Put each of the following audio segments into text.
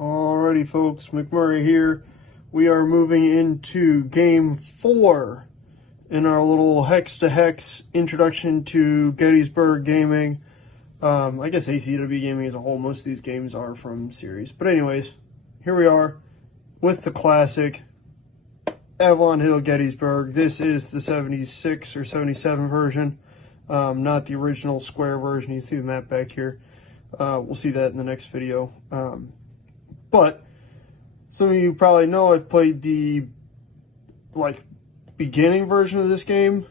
Alrighty, folks, McMurray here. We are moving into Game 4 in our little hex-to-hex introduction to Gettysburg gaming. I guess ACW gaming as a whole, most of these games are from series. But anyways, here we are with the classic Avalon Hill Gettysburg. This is the 76 or 77 version, not the original square version. You see the map back here. We'll see that in the next video. But some of you probably know I've played the beginning version of this game.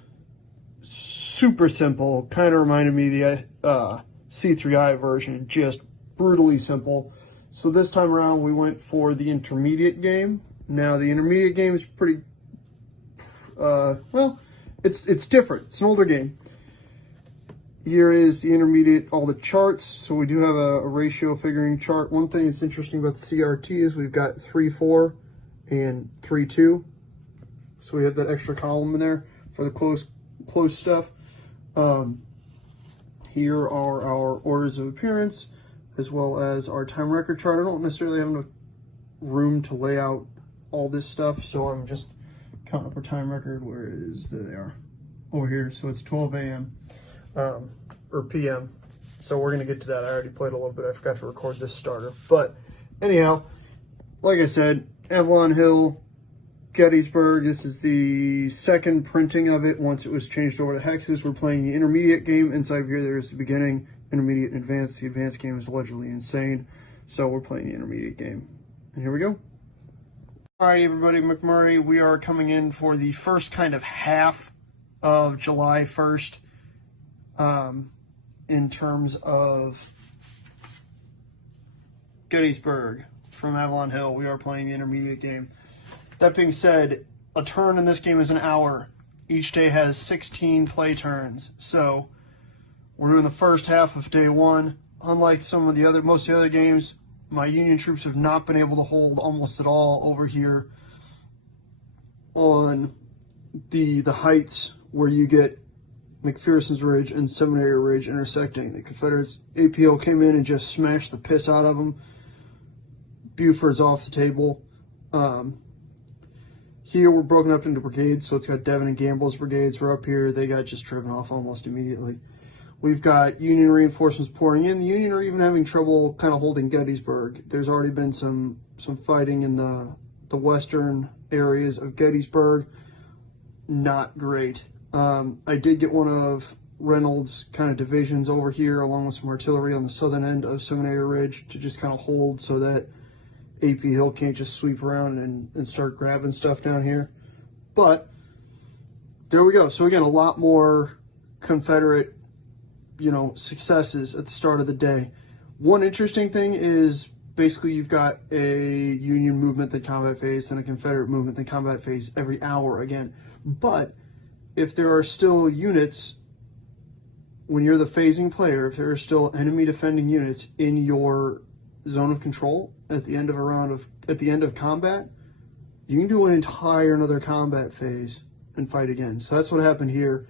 Super simple, kind of reminded me of the C3I version, just brutally simple. So this time around we went for the intermediate game. Now the intermediate game is pretty, well, it's different. It's an older game. Here is the intermediate, all the charts. So we do have a ratio figuring chart. One thing that's interesting about the CRT is we've got 3-4 and 3-2. So we have that extra column in there for the close stuff. Here are our orders of appearance, as well as our time record chart. I don't necessarily have enough room to lay out all this stuff, so I'm just counting up our time record. Where is there? They are over here. So it's 12 a.m. Or PM. So we're going to get to that. I already played a little bit. I forgot to record this starter. But anyhow, like I said, Avalon Hill, Gettysburg. This is the second printing of it. Once it was changed over to hexes, we're playing the intermediate game. Inside of here, there's the beginning, intermediate, and advanced. The advanced game is allegedly insane. So we're playing the intermediate game. And here we go. All right, everybody, McMurray. We are coming in for the first kind of half of July 1st. In terms of Gettysburg from Avalon Hill, we are playing the intermediate game. That being said, a turn in this game is an hour. Each day has 16 play turns. So we're doing the first half of day one. Unlike most of the other games, my Union troops have not been able to hold almost at all over here on the heights where you get McPherson's Ridge and Seminary Ridge intersecting. The Confederates APO came in and just smashed the piss out of them. Buford's off the table. Here we're broken up into brigades, so it's got Devon and Gamble's brigades. We're up here. They got just driven off almost immediately. We've got Union reinforcements pouring in. The Union are even having trouble kind of holding Gettysburg. There's already been some fighting in the western areas of Gettysburg. Not great. I did get one of Reynolds' kind of divisions over here along with some artillery on the southern end of Seminary Ridge to just kind of hold so that AP Hill can't just sweep around and start grabbing stuff down here. But there we go. So again, a lot more Confederate, successes at the start of the day. One interesting thing is basically you've got a Union movement then combat phase and a Confederate movement then combat phase every hour again. But if there are still units, when you're the phasing player, if there are still enemy defending units in your zone of control at the end of combat, you can do an entire another combat phase and fight again. So that's what happened here,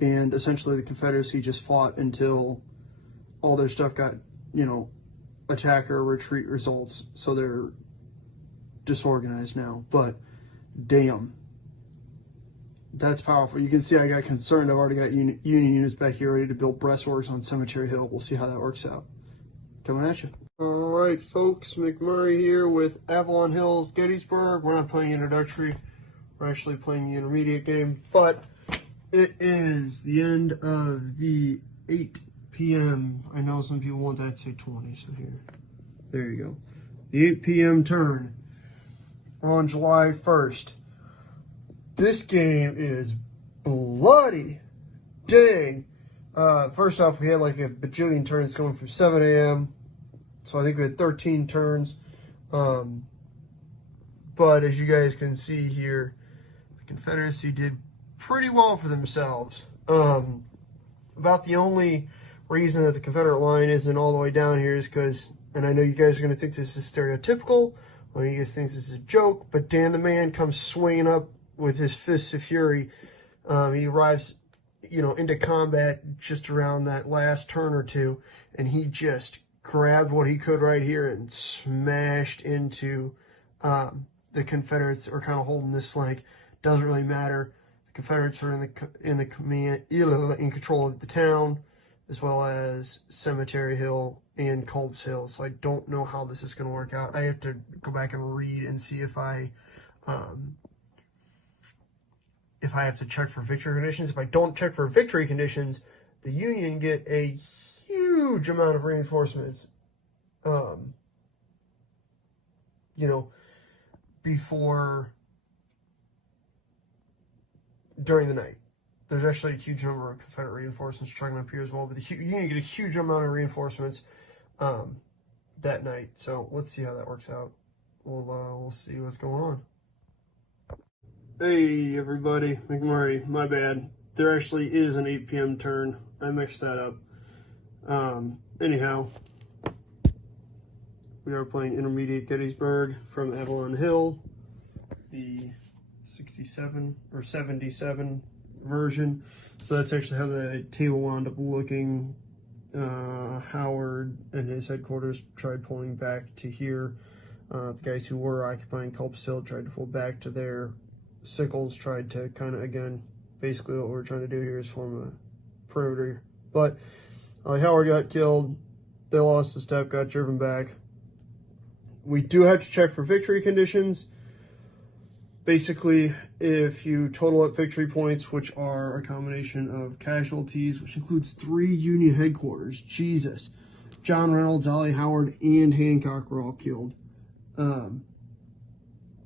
and essentially the Confederacy just fought until all their stuff got, attack or retreat results. So they're disorganized now. But damn. That's powerful. You can see I got concerned. I've already got Union units back here ready to build breastworks on Cemetery Hill. We'll see how that works out. Coming at you. All right, folks. McMurray here with Avalon Hills, Gettysburg. We're not playing introductory. We're actually playing the intermediate game. But it is the end of the 8 p.m. I know some people want that to say 20. So here. There you go. The 8 p.m. turn on July 1st. This game is bloody. Dang. First off, we had like a bajillion turns going from 7 a.m. So I think we had 13 turns. But as you guys can see here, the Confederacy did pretty well for themselves. About the only reason that the Confederate line isn't all the way down here is because, and I know you guys are going to think this is stereotypical, or you guys think this is a joke, but Dan the Man comes swinging up with his fists of fury. He arrives, into combat just around that last turn or two, and he just grabbed what he could right here and smashed into the Confederates are kind of holding this flank. Doesn't really matter. The Confederates are in control of the town, as well as Cemetery Hill and Culp's Hill. So I don't know how this is going to work out. I have to go back and read and see if I have to check for victory conditions. If I don't check for victory conditions, the Union get a huge amount of reinforcements, during the night. There's actually a huge number of Confederate reinforcements trying up here as well, but the Union get a huge amount of reinforcements that night. So let's see how that works out. We'll see what's going on. Hey everybody, McMurray, my bad. There actually is an 8 p.m. turn. I mixed that up. Anyhow, we are playing Intermediate Gettysburg from Avalon Hill, the 67 or 77 version. So that's actually how the table wound up looking. Howard and his headquarters tried pulling back to here. The guys who were occupying Culp's Hill tried to pull back to there. Sickles tried to kind of, again, basically what we're trying to do here is form a perimeter. But Howard got killed. They lost the step, got driven back. We do have to check for victory conditions. Basically, if you total up victory points, which are a combination of casualties, which includes 3 Union headquarters, Jesus, John Reynolds, Ollie Howard, and Hancock were all killed.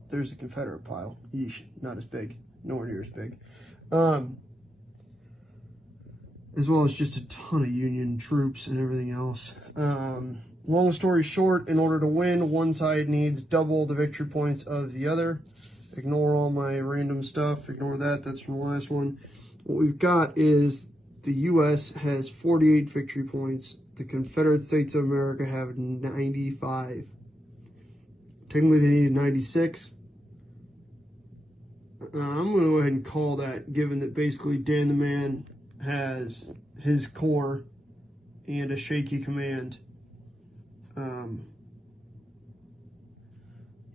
There's a Confederate pile. Yeesh, not as big, nowhere near as big. As well as just a ton of Union troops and everything else. Long story short, in order to win, one side needs double the victory points of the other. Ignore all my random stuff. Ignore that. That's from the last one. What we've got is the U.S. has 48 victory points. The Confederate States of America have 95. Technically, they needed 96. I'm going to go ahead and call that, given that basically Dan the Man has his corps and a shaky command.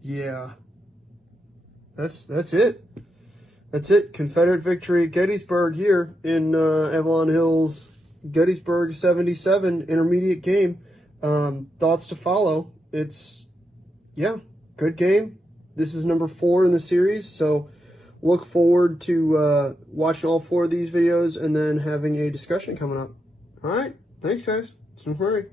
Yeah. That's it. That's it. Confederate victory at Gettysburg here in Avalon Hills. Gettysburg 77 intermediate game. Thoughts to follow. It's, yeah, good game. This is number 4 in the series, so look forward to watching all 4 of these videos and then having a discussion coming up. All right. Thanks, guys. It's McMurray.